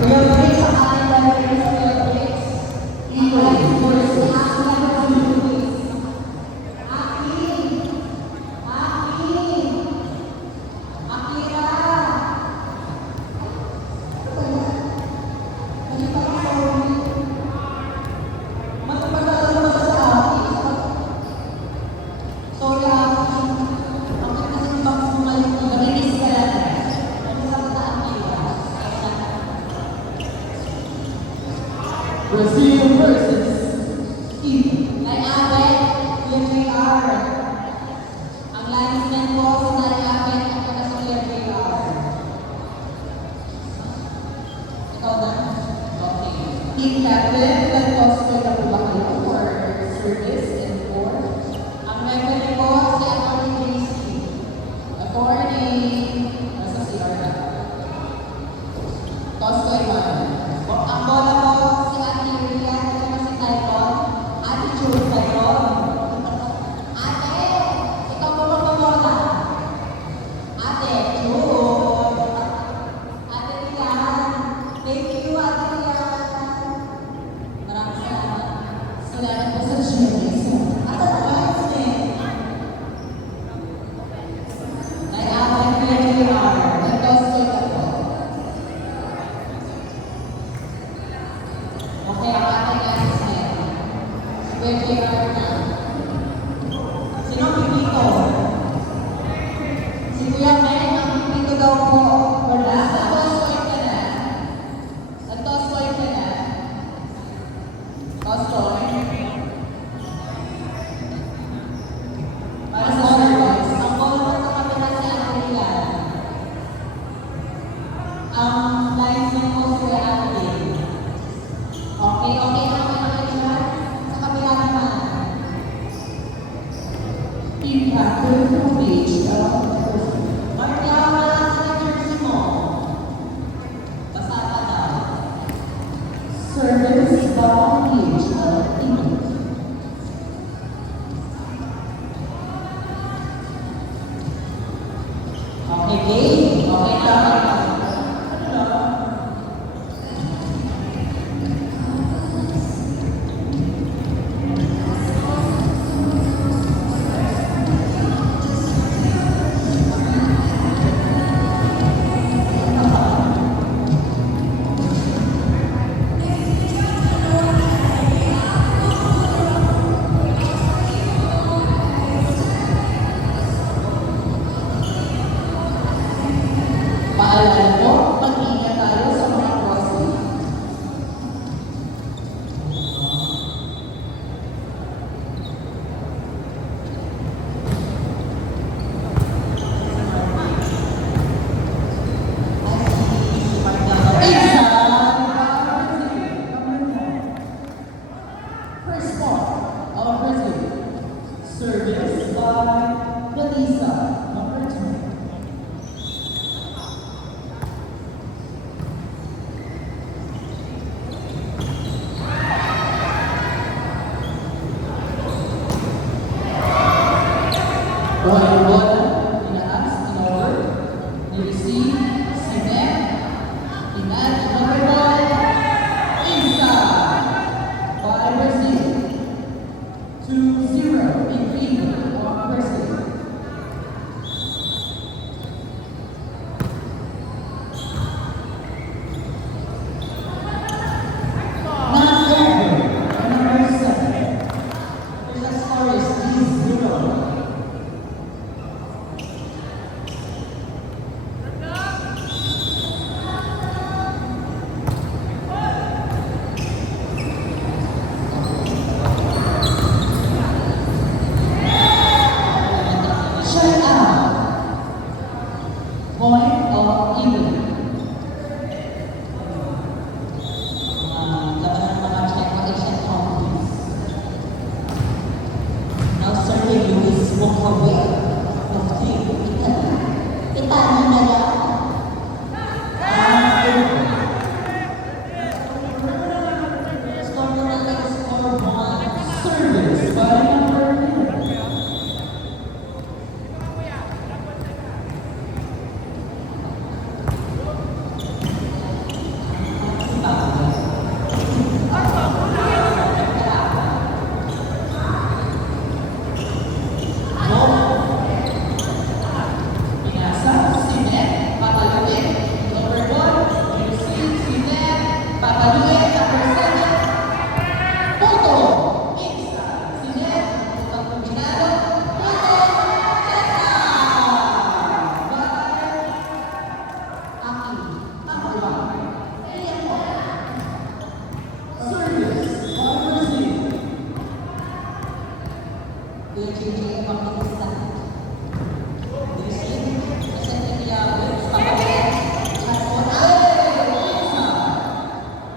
Kuya Briggs, sa akin na rin sa Kuya Briggs. Invite mo si Aki na Briggs. Aki! Aki! Akira! Brazil versus Egypt. Lai Abet, Kuya JR. Ang linesman ko si Lai Abet at saka si Kuya JR. Ikaw na? Okay. Team captain, nag-toss ko na po ba kayo for service and for? Ang referee ko si Atty. JC. Attorney, nasa CR na. Toss ko iwan. Ang bola ko si Ate Ria at saka si Tyron. Ate June Tyron. Ate, ikaw po magpabola. Ate June. Ate Rian. Thank you, Ate Rian. Maraming salamat. Salamat po sa Genius. Ate linesman. Lai Abet, Kuya JR. Nag-toss ko na po. Okay, ang ating linesman. Kuya JR na. Sino ang pipito? Si Kuya Meng ang pipito daw po. Wala. Nag-toss point ka na. Nag-toss point ka na. Toss point. Para sa service. Ang bola sa kamera si Ate Rian. Ang linesman ko si Kuya Ate. Okay, okay lang kayo dyan. Sa kabila naman. Team captain from HL. Martia, wala sa jersey mo. Basta ka daw. Service by HL Egypt. Okay, game. Okay lang. Paalala po, mag-ingat tayo sa mga crossing. Isa! First point of Brazil. Service by Melissa, number 2. One bola, inaas, in-over, ni-receive, si Meg, in-add, number 1, inside, by Brazil, 2-0 in favor of Brazil. Not over, number 7. The score is 3-0. Paduet, number 7. Photo. Pizza. Sinet. Upang kombinado. Photo. Chesa. Aki. Number 1. Ayan po. Service. Number 6. Kuya JJ, pang-isa. Receive. Kasi niya, papalit. Transport.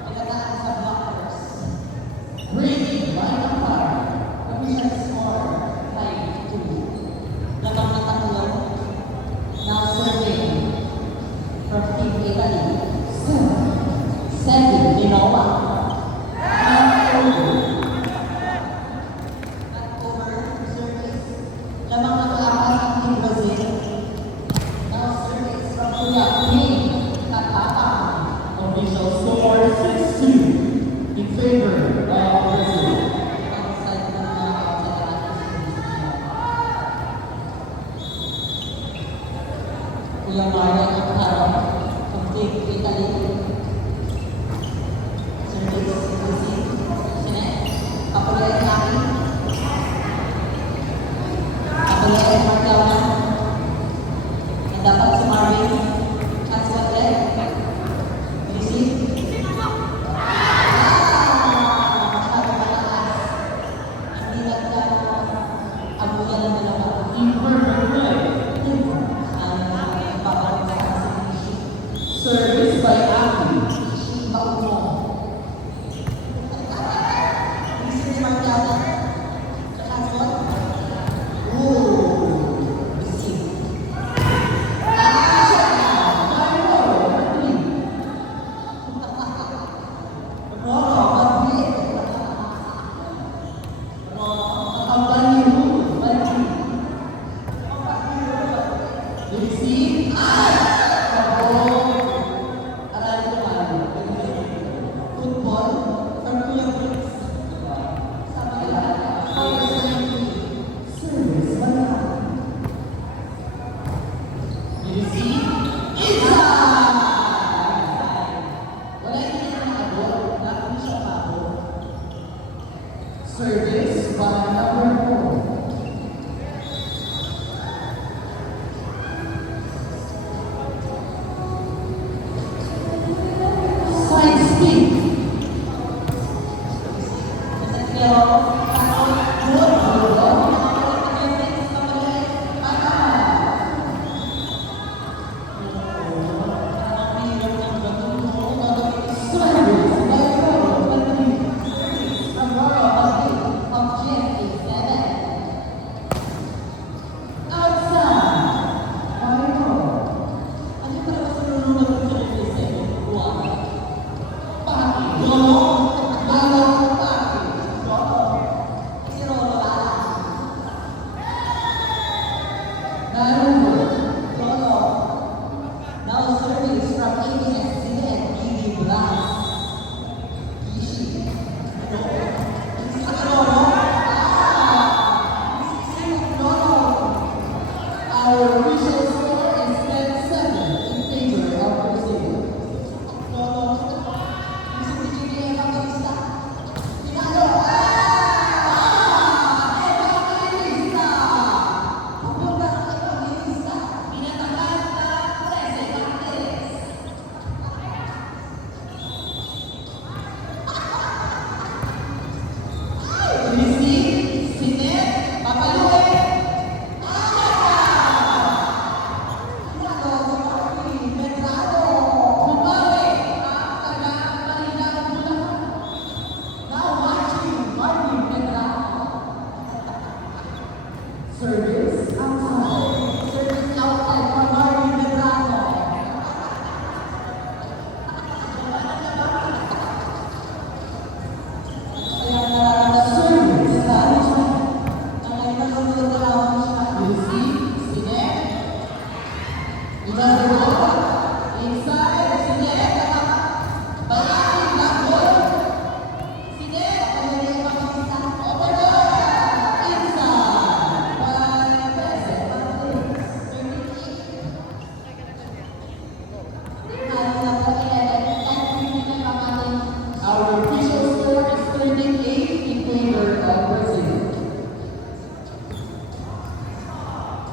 Pinataan sa blockers. Rating by number. Commission score 5-2. Lamang na tatlo. Now serving from Team Italy. 7 Genoa. At over service. Lamang na apat ang Team Brazil. Now service from Kuya Ping Tatapa. Official score 6-2 in favor of Brazil. Outside na outside na Kuya Mario Ocaro from Team Italy. Service, receive, sinet, kapulian namin. Kapulian Marcawan. Na dapat si Marvin. Chance what left. Receive. Masyado malakas. Hindi nagka-abuyan ng dalawa. Imperfect play. Babalik sa si Service by Aki. Baumo. Receive si Marcawan. Sa transport. Receive. Service by number 4. Side speed. Outside. By 4. Paki.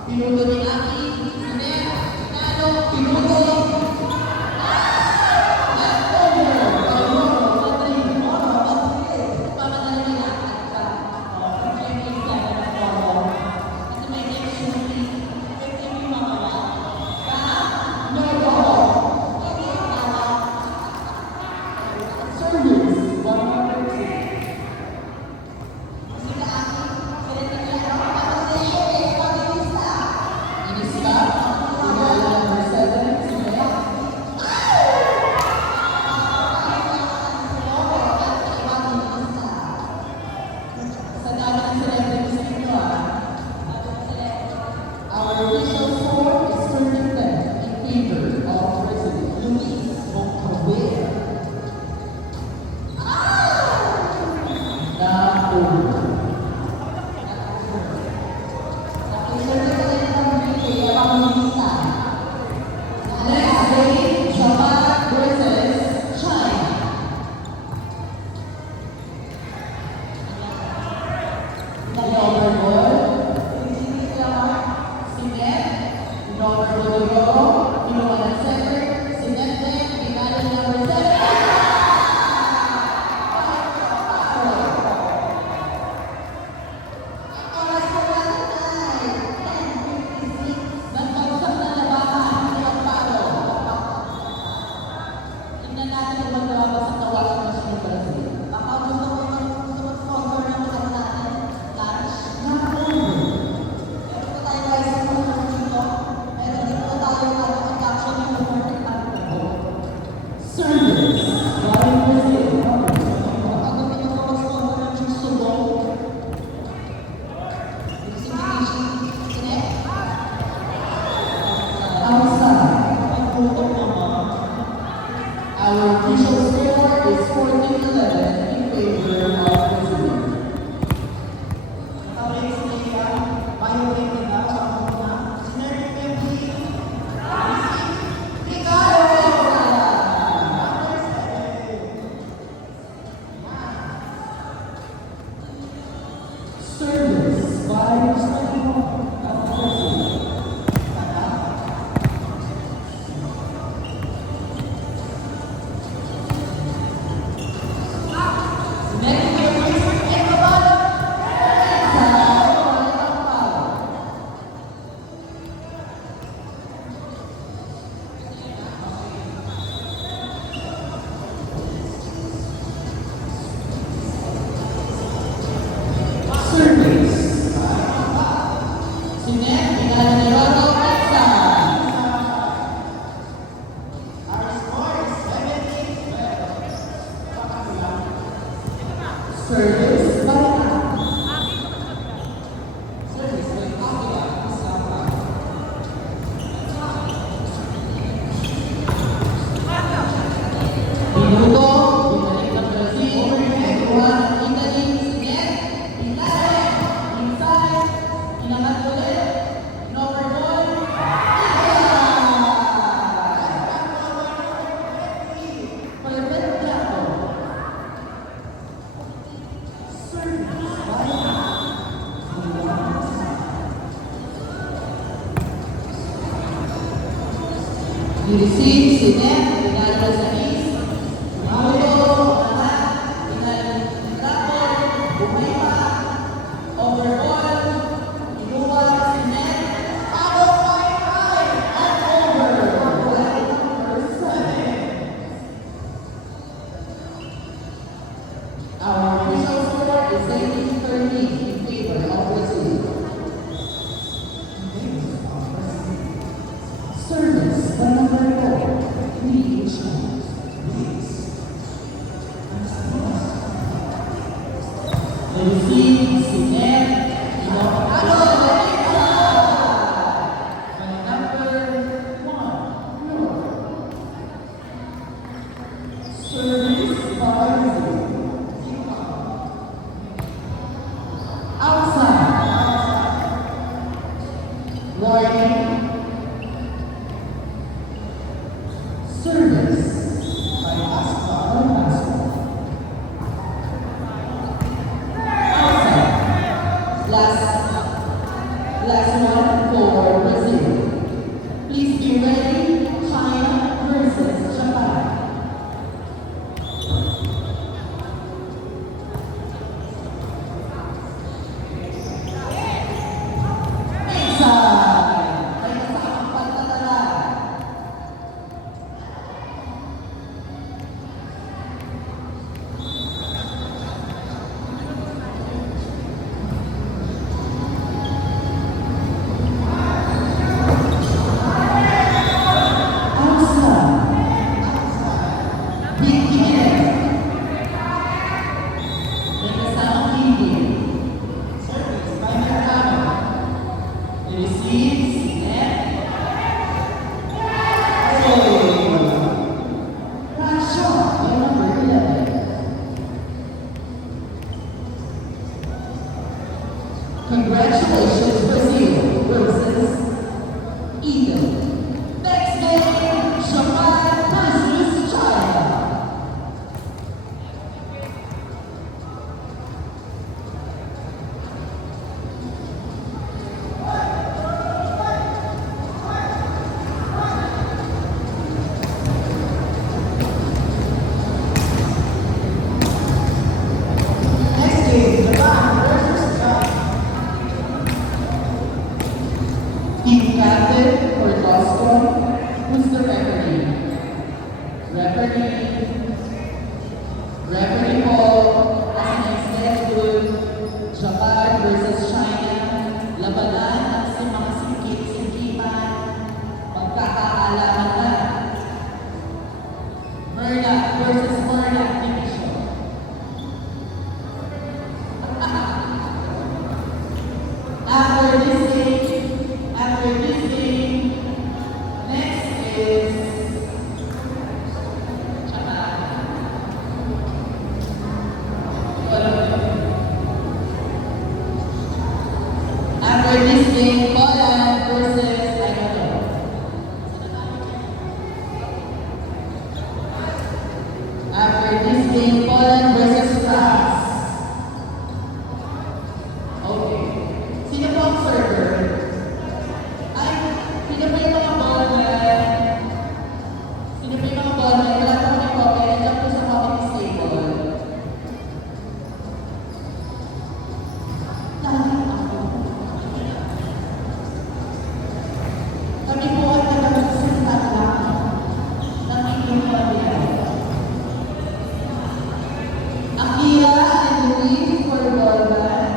Pinuto ni Aki, Sinet, Nano, Pinuto. Leftover. Madrid. Pamadali na lakad ka. May may seven na polo. Ito may next shooting. 50 yung mga wala. No ball. Service. 102. Inista, regalo number 7, Sinet. Sa dami ng celebrities ninyo, our official score is 30 in favor of President Luis Moncavera. Na over. Next game, Japan versus China. Lower ball, Sinet, lower ball, kinuha ng center, Sinet din, regalo number 7. Nagpagsak na labahan, ilang palo. Tingnan natin kung magkabas ang tawagan ng Sino Brazil. Baka gusto mag-sponsor ng mga natin. Lunch. Meron po tayo guys sa mga dito. Meron din po tayo production ng mga Service, by Brazil. Baka gusto nyo po mag-sponsor ng juice to go. Sinet. Outside. Magbutok naman. Our official score is 14-11 in favor of Brazil. Sabi sa Nika, bio-rate nila sa una. Sinergy Pempi. Ricardo! Service by Brazil. Service. Sinet, regalo ni Roto Pensa. Service by Service by Akira Isama. Minuto, binalik ng Brazil, nakuha ng Italy, Sinet, Pinare, inside, inangat ulit, number ball, perfect tackle. Service by Receive, Sinet, regalo sa Miss, Mauro, Anak, Pinagtrapo, Bumaipa, overall, Inuwa, Sinet, Paro, Pai, and over. Line number 7. Our official score is 18-13 in favor of Brazil. Service by number 4, Lee Chang. Receive, Sinet, Inokado, by number 1, Service by Brazil. Outside. Warning. Service by Aspa. Outside. Last one for Referee po, as next schedule, Japan versus China. Labanan ang mga singkit-singkitan. Magkakaalaman na. Myrna versus Myrna Division. After this game, next is Japan. After this game, Poland versus Ecuador. After this game, Poland versus France. Okay. Sino po ang server? Ay, sino po yung mga ballman? Sino po yung mga ballman? Wala po kami copy. Nandiyan po sa committee table. Kami po ay nagkakasalita lang ng inyong pamilya. Akira and Luis for ballman.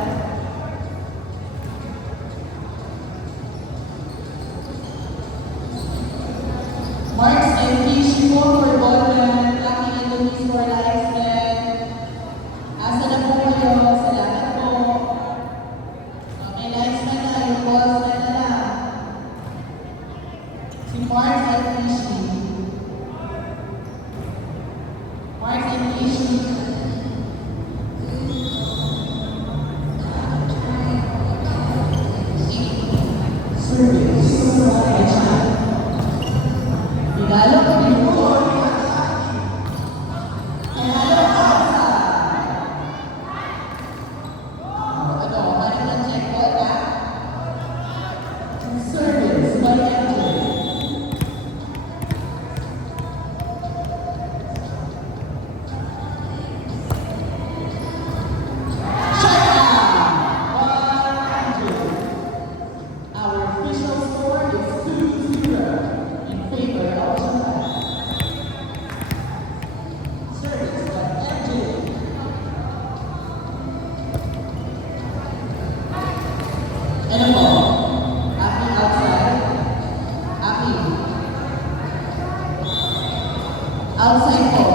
Marks and Kishimo for ballman. Lucky and Luis for linesman. Asa na po kayo? Salamat po. May linesman na, yung ballman na lang. Si Marks and Kishi. Marks and Kishi. Service. Regalo ko din po. Regalo ko sa... Ano, paano ng check ko na? Service by MJ. China! 1-2. Our official score is 2-0 in favor of Japan. Service by MJ. Ano po? Aki outside? Aki. Outside po.